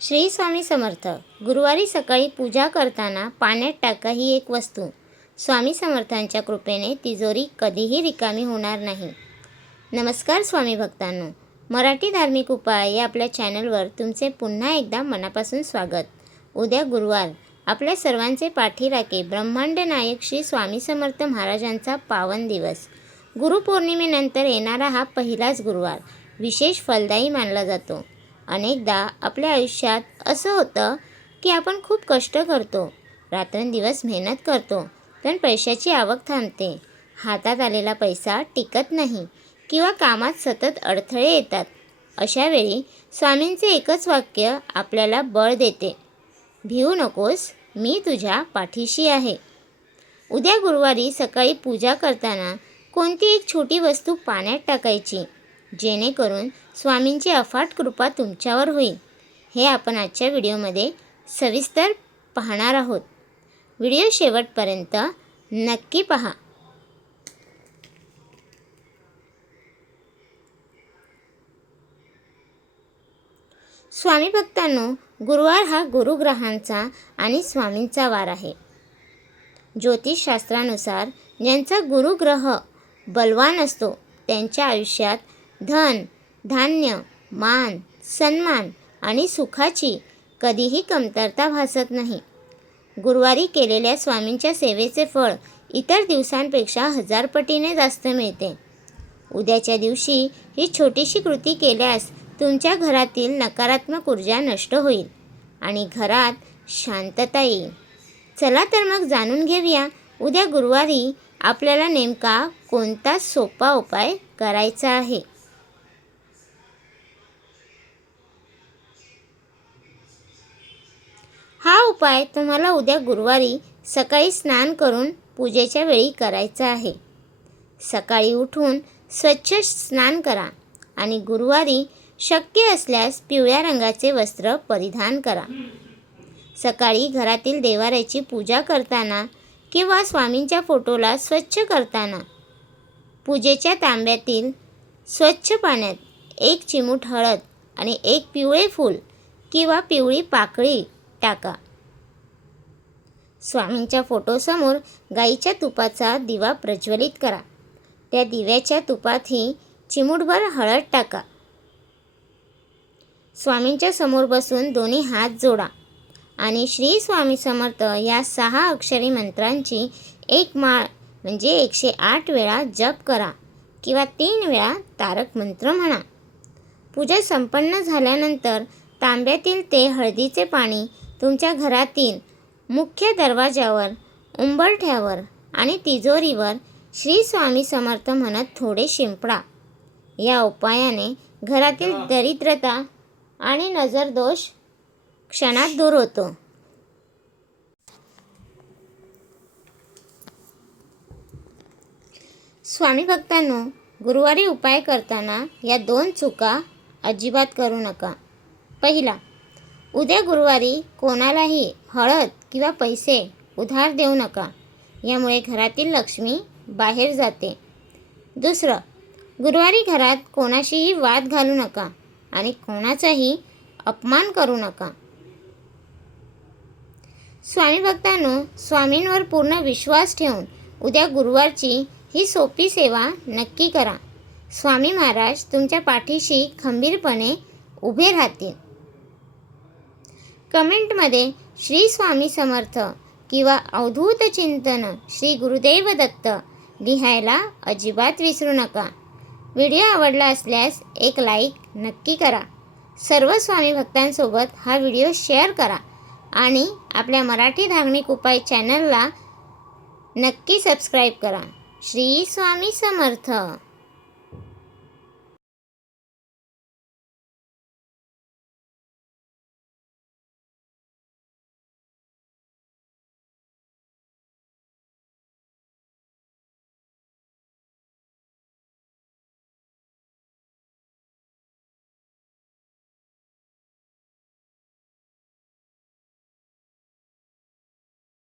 श्री स्वामी समर्थ. गुरुवारी सकाळी पूजा करताना पाण्यात टाका ही एक वस्तू. स्वामी समर्थांच्या कृपेने तिजोरी कधीही रिकामी होणार नाही. नमस्कार स्वामी भक्तांनो, मराठी धार्मिक उपाय या आपल्या चॅनलवर तुमचे पुन्हा एकदा मनापासून स्वागत. उद्या गुरुवार, आपल्या सर्वांचे पाठीराखे ब्रह्मांड नायक श्री स्वामी समर्थ महाराजांचा पावन दिवस. गुरुपौर्णिमेनंतर येणारा हा पहिलाच गुरुवार विशेष फलदायी मानला जातो. अनेकदा आपल्या आयुष्यात असं होतं की आपण खूप कष्ट करतो, रात्रंदिवस मेहनत करतो, पण पैशाची आवक थांबते. हातात आलेला पैसा टिकत नाही किंवा कामात सतत अडथळे येतात. अशा वेळी स्वामींचे एकच वाक्य आपल्याला बळ देते, भिवू नकोस, मी तुझ्या पाठीशी आहे. उद्या गुरुवारी सकाळी पूजा करताना कोणती एक छोटी वस्तू पाण्यात टाकायची, जेणेकरून स्वामींची अफाट कृपा तुमच्यावर होईल. हे आपण आजच्या व्हिडिओमध्ये सविस्तर पाहणार आहोत. व्हिडिओ शेवटपर्यंत नक्की पहा. स्वामी भक्तांनो, गुरुवार हा गुरुग्रहांचा आणि स्वामींचा वार आहे. ज्योतिषशास्त्रानुसार ज्यांचा गुरुग्रह बलवान असतो त्यांच्या आयुष्यात धन, धान्य, मान, सन्मान आणि सुखाची कधीही कमतरता भासत नाही. गुरुवारी केलेल्या स्वामींच्या सेवेचे फळ इतर दिवसांपेक्षा 1000 पटीने जास्त मिळते. उद्याच्या दिवशी ही छोटीशी कृती केल्यास तुमच्या घरातील नकारात्मक ऊर्जा नष्ट होईल आणि घरात शांतता येईल. चला तर मग जाणून घेऊया उद्या गुरुवारी आपल्याला नेमका कोणता सोपा उपाय करायचा आहे. हा उपाय तुम्हाला उद्या गुरुवारी सकाळी स्नान करून पूजेच्या वेळी करायचा आहे. सकाळी उठून स्वच्छ स्नान करा आणि गुरुवारी शक्य असल्यास पिवळ्या रंगाचे वस्त्र परिधान करा. सकाळी घरातील देवाऱ्याची पूजा करताना किंवा स्वामींच्या फोटोला स्वच्छ करताना पूजेच्या तांब्यातील स्वच्छ पाण्यात 1 चिमूट हळद आणि 1 पिवळे फूल किंवा पिवळी पाकळी टाका. स्वामींच्या फोटोसमोर गाईच्या तुपाचा दिवा प्रज्वलित करा. त्या दिव्याच्या तुपातही चिमूटभर हळद टाका. स्वामींच्या समोर बसून दोन्ही हात जोडा आणि श्री स्वामी समर्थ या 6 अक्षरी मंत्रांची एक माळ म्हणजे 108 वेळा जप करा किंवा 3 वेळा तारक मंत्र म्हणा. पूजा संपन्न झाल्यानंतर तांब्यातील ते हळदीचे पाणी तुमच्या घरातील मुख्य दरवाजावर, उंबरठ्यावर आणि तिजोरीवर श्री स्वामी समर्थ म्हणत थोडे शिंपडा. या उपायाने घरातील दरिद्रता आणि नजरदोष क्षणात दूर होतो. स्वामी भक्तांनो, गुरुवारी उपाय करताना या 2 चुका अजिबात करू नका. पहिला, उद्या गुरुवारी कोणालाही हळद किंवा पैसे उधार देऊ नका. यामुळे घरातील लक्ष्मी बाहेर जाते. दुसरं, गुरुवारी घरात कोणाशीही वाद घालू नका आणि कोणाचाही अपमान करू नका. स्वामी भक्तांनो, स्वामींवर पूर्ण विश्वास ठेवून उद्या गुरुवारची ही सोपी सेवा नक्की करा. स्वामी महाराज तुमच्या पाठीशी खंबीरपणे उभे राहतील. कमेंटमध्ये श्री स्वामी समर्थ किंवा अवधूत चिंतन श्री गुरुदेव दत्त लिहायला अजिबात विसरू नका. व्हिडिओ आवडला असल्यास एक लाईक नक्की करा. सर्व स्वामी भक्तांसोबत हा व्हिडिओ शेअर करा आणि आपल्या मराठी धार्मिक उपाय चॅनलला नक्की सबस्क्राईब करा. श्री स्वामी समर्थ.